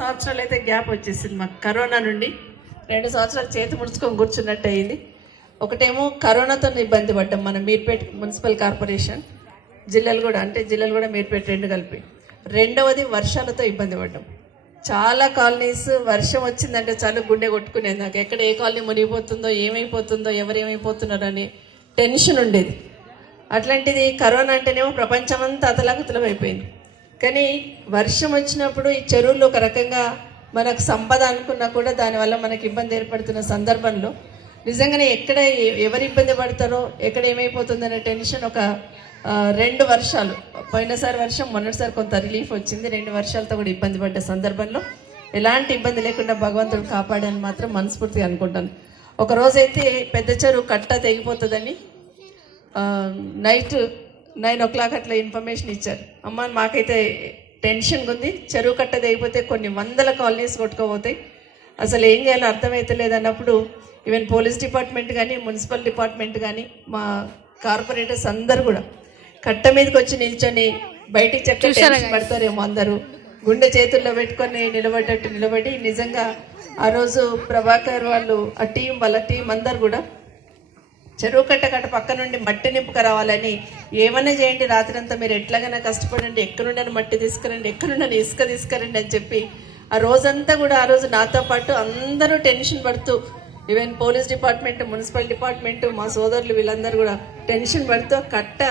సంవత్సరాలు అయితే గ్యాప్ వచ్చేసింది మాకు కరోనా నుండి. 2 సంవత్సరాలు చేతి ముడుచుకొని కూర్చున్నట్టు అయింది. ఒకటేమో కరోనాతో ఇబ్బంది పడ్డాం మనం మీర్పేట మున్సిపల్ కార్పొరేషన్, జిల్లాలు కూడా మీర్పేట 2 కలిపి. రెండవది వర్షాలతో ఇబ్బంది పడ్డాం. చాలా కాలనీస్ వర్షం వచ్చిందంటే చాలు గుండె కొట్టుకునేది. నాకు ఎక్కడ ఏ కాలనీ మునిగిపోతుందో, ఏమైపోతుందో, ఎవరేమైపోతున్నారో అని టెన్షన్ ఉండేది. అట్లాంటిది కరోనా అంటేనేమో ప్రపంచమంతా అతలాకుతలం అయిపోయింది. కానీ వర్షం వచ్చినప్పుడు ఈ చెరువులు ఒక రకంగా మనకు సంపద అనుకున్నా కూడా దానివల్ల మనకి ఇబ్బంది ఏర్పడుతున్న సందర్భంలో నిజంగానే ఎక్కడ ఎవరు ఇబ్బంది పడతారో, ఎక్కడ ఏమైపోతుందనే టెన్షన్. ఒక 2 వర్షాలు, పోయినసారి వర్షం, మొన్నటిసారి కొంత రిలీఫ్ వచ్చింది. 2 వర్షాలతో కూడా ఇబ్బంది పడ్డ సందర్భంలో ఎలాంటి ఇబ్బంది లేకుండా భగవంతుడు కాపాడని మాత్రం మనస్ఫూర్తిగా అనుకుంటాను. ఒక రోజైతే పెద్ద చెరువు కట్ట తెగిపోతుందని నైట్ 9 o'clock అట్లా ఇన్ఫర్మేషన్ ఇచ్చారు. అమ్మ మాకైతే టెన్షన్గా ఉంది, చెరువు కట్ట తెగిపోతే కొన్ని వందల కాలనీస్ కొట్టుకోపోతాయి, అసలు ఏం చేయాలో అర్థమవుతలేదు అన్నప్పుడు ఈవెన్ పోలీస్ డిపార్ట్మెంట్ కానీ, మున్సిపల్ డిపార్ట్మెంట్ కానీ, మా కార్పొరేటర్స్ అందరు కూడా కట్ట మీదకి వచ్చి నిల్చొని బయటికి చెప్పి పడతారేమో అందరూ గుండె చేతుల్లో పెట్టుకొని నిలబడి నిజంగా ఆ రోజు ప్రభాకర్ వాళ్ళు వాళ్ళ టీం అందరు కూడా చెరువు కట్ట పక్క నుండి మట్టి నింపుకు రావాలని, ఏమన్నా చేయండి రాత్రంతా మీరు ఎట్లాగైనా కష్టపడండి, ఎక్కడుండని మట్టి తీసుకురండి, ఎక్కడుండని ఇసుక తీసుకురండి అని చెప్పి ఆ రోజంతా కూడా ఆ రోజు నాతో పాటు అందరూ టెన్షన్ పడుతూ, even police department, municipal department, మా సోదరులు వీళ్ళందరూ కూడా టెన్షన్ పడుతూ కట్ట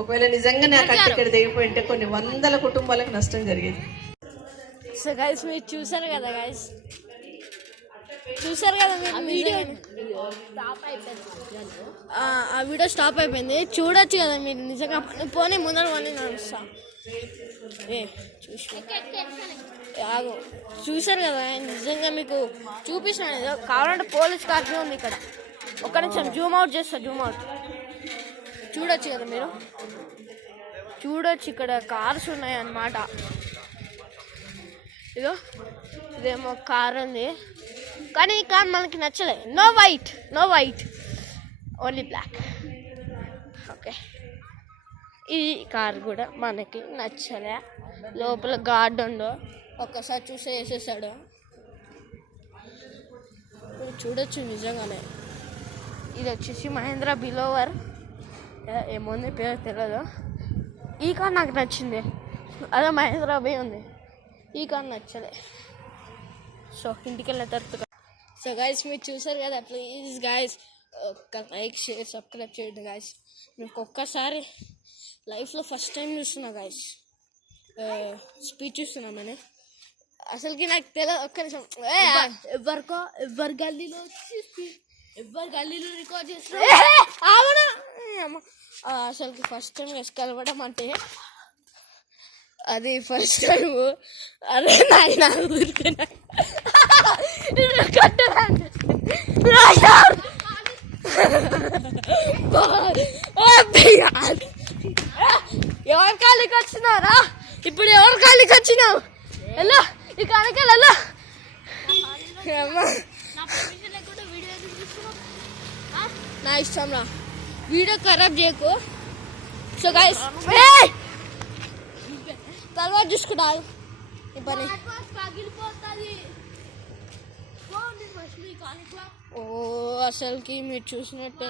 ఒకవేళ నిజంగానే ఆ కట్ట ఇక్కడ దిగిపోయి ఉంటే కొన్ని వందల కుటుంబాలకు నష్టం జరిగేది. సో గైస్ మీరు చూసారు కదా మీరు ఆ వీడియో స్టాప్ అయిపోయింది. చూడొచ్చు కదా మీరు నిజంగా. పోనీ ముందర పోనీ నడుస్తా. చూసారు కదా నిజంగా, మీకు చూపిస్తాను. కావాలంటే పోలీస్ కార్డు ఉంది ఇక్కడ. ఒక్క నిమిషం జూమ్ అవుట్ చేస్తా. చూడొచ్చు కదా మీరు, చూడొచ్చు ఇక్కడ కార్స్ ఉన్నాయి అన్నమాట. ఇదేమో కార్ ఉంది, కానీ ఈ కార్ మనకి నచ్చలే. No white only black. Okay, ఈ కార్ కూడా మనకి నచ్చలే. లోపల గార్డ్ ఉండో ఒక్కసారి చూసే వేసేసాడు. చూడొచ్చు నిజంగానే. ఇది వచ్చేసి మహేంద్ర బిలోవర్, ఏముంది పేరు తెలియదు. ఈ కార్ నాకు నచ్చింది. అదే మహేంద్ర బి ఉంది, ఈ కార్ నచ్చలే. సో ఇంటికి వెళ్ళిన తర్వాత సో గైస్ మీరు చూసారు కదా. ప్లీజ్ గైస్ ఒక లైక్, షేర్, సబ్స్క్రైబ్ చేయండి గైస్. మీకు ఒక్కసారి లైఫ్లో ఫస్ట్ టైం చూస్తున్నా గైస్, స్పీచ్ చూస్తున్నామని. అసలుకి నాకు తెలియదు. ఒక్క నిమిషం, ఎవరి గల్లీలో రికార్డ్ చేస్తున్నా. అసలుకి ఫస్ట్ టైం కలవడం అంటే అది ఫస్ట్ టైం. అరే నాయన ఊరుకున్నా ఎవరి కాళ్ళకి వచ్చినారా? ఇప్పుడు ఎవరి కాళ్ళకి వచ్చినావు? ఎలా ఈ కాళ్ళకి ఎలా? నా ఇష్టం రా, వీడియో ఖరాబ్ చేయకు. సో గైస్ తర్వాత చూసుకుంటా ఈ పని. ఓ అసలుకి మీరు చూసినట్టు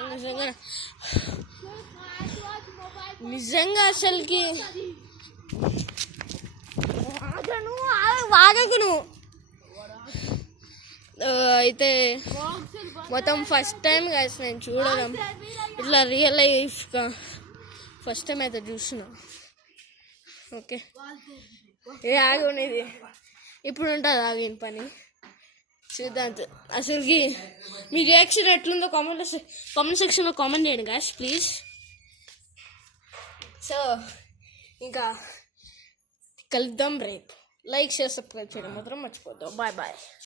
నిజంగా అసలుకి వాగకు నువ్వు. అయితే మొత్తం ఫస్ట్ టైం కాదు నేను చూడడం ఇట్లా రియల్ లైఫ్గా. ఫస్ట్ టైం అయితే చూస్తున్నా. ఓకే, ఆగి ఉండేది ఇప్పుడు ఉంటుంది, ఆగిన పని చూద్దాం. అసలుకి మీ రియాక్షన్ ఎట్లుందో కామెంట్ సెక్షన్లో కామెంట్ చేయండి గాయస్ ప్లీజ్. సో ఇంకా కలుద్దాం రేపు. లైక్, షేర్, సబ్స్క్రైబ్ చేయడం మాత్రం మర్చిపోతాం. బాయ్.